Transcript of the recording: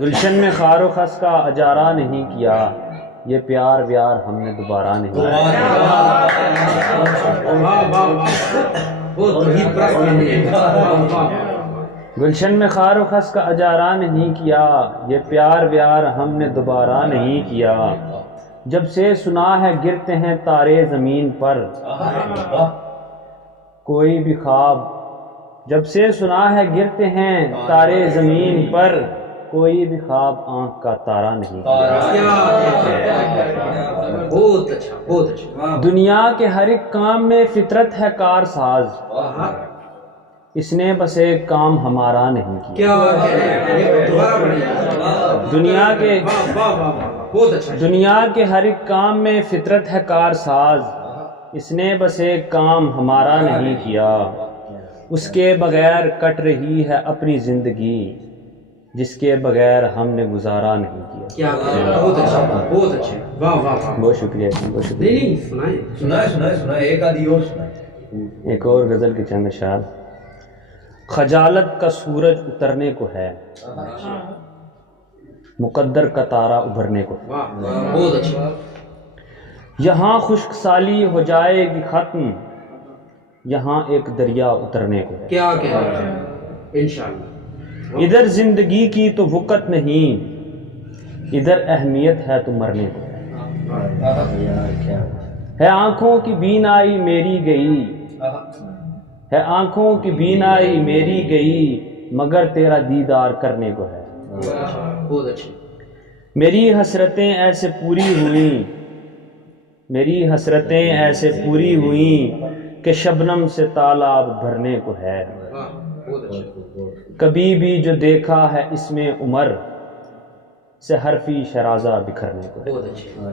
گلشن میں خار و خس کا اجارہ نہیں کیا، یہ پیار ویار ہم نے دوبارہ نہیں کیا۔ گلشن میں خار و خس کا اجارہ نہیں کیا، یہ پیار ویار ہم نے دوبارہ نہیں کیا۔ جب سے سنا ہے گرتے ہیں تارے زمین پر کوئی بھی خواب، جب سے سنا ہے گرتے ہیں تارے زمین پر کوئی بھی خواب آنکھ کا تارا نہیں کیا۔ بہت اچھا بہت اچھا۔ دنیا کے ہر ایک کام میں فطرت ہے کار ساز، اس نے بس ایک کام ہمارا نہیں کیا۔ کیا دوبارہ پڑھیے۔ دنیا کے ہر ایک کام میں فطرت ہے کار ساز، اس نے بس ایک کام ہمارا نہیں کیا۔ اس کے بغیر کٹ رہی ہے اپنی زندگی، جس کے بغیر ہم نے گزارا نہیں کیا۔ کیا بہت اچھا بہت اچھا، واہ واہ واہ۔ بہت شکریہ، بہت شکریہ۔ نہیں سنائے ایک آدھی اور سنائے۔ ایک اور غزل کے چند اشعار۔ خجالت کا سورج اترنے کو ہے، مقدر کا تارا ابھرنے کو ہے۔ واہ بہت اچھا۔ یہاں خشک سالی ہو جائے گی ختم، یہاں ایک دریا اترنے کو ہے۔ کیا کہہ رہے ہیں انشاءاللہ۔ ادھر زندگی کی تو وقت نہیں، ادھر اہمیت ہے تو مرنے کو ہے۔ آنکھوں کی بینائی میری گئی، ہے آنکھوں کی بینائی میری گئی، مگر تیرا دیدار کرنے کو ہے۔ بہت اچھا۔ میری حسرتیں ایسے پوری ہوئیں، میری حسرتیں ایسے پوری ہوئیں کہ شبنم سے تالاب بھرنے کو ہے۔ بہت اچھا۔ کبھی بھی جو دیکھا ہے اس میں عمر سے حرفی شرازہ بکھرنے کو ہے۔ بہت اچھا۔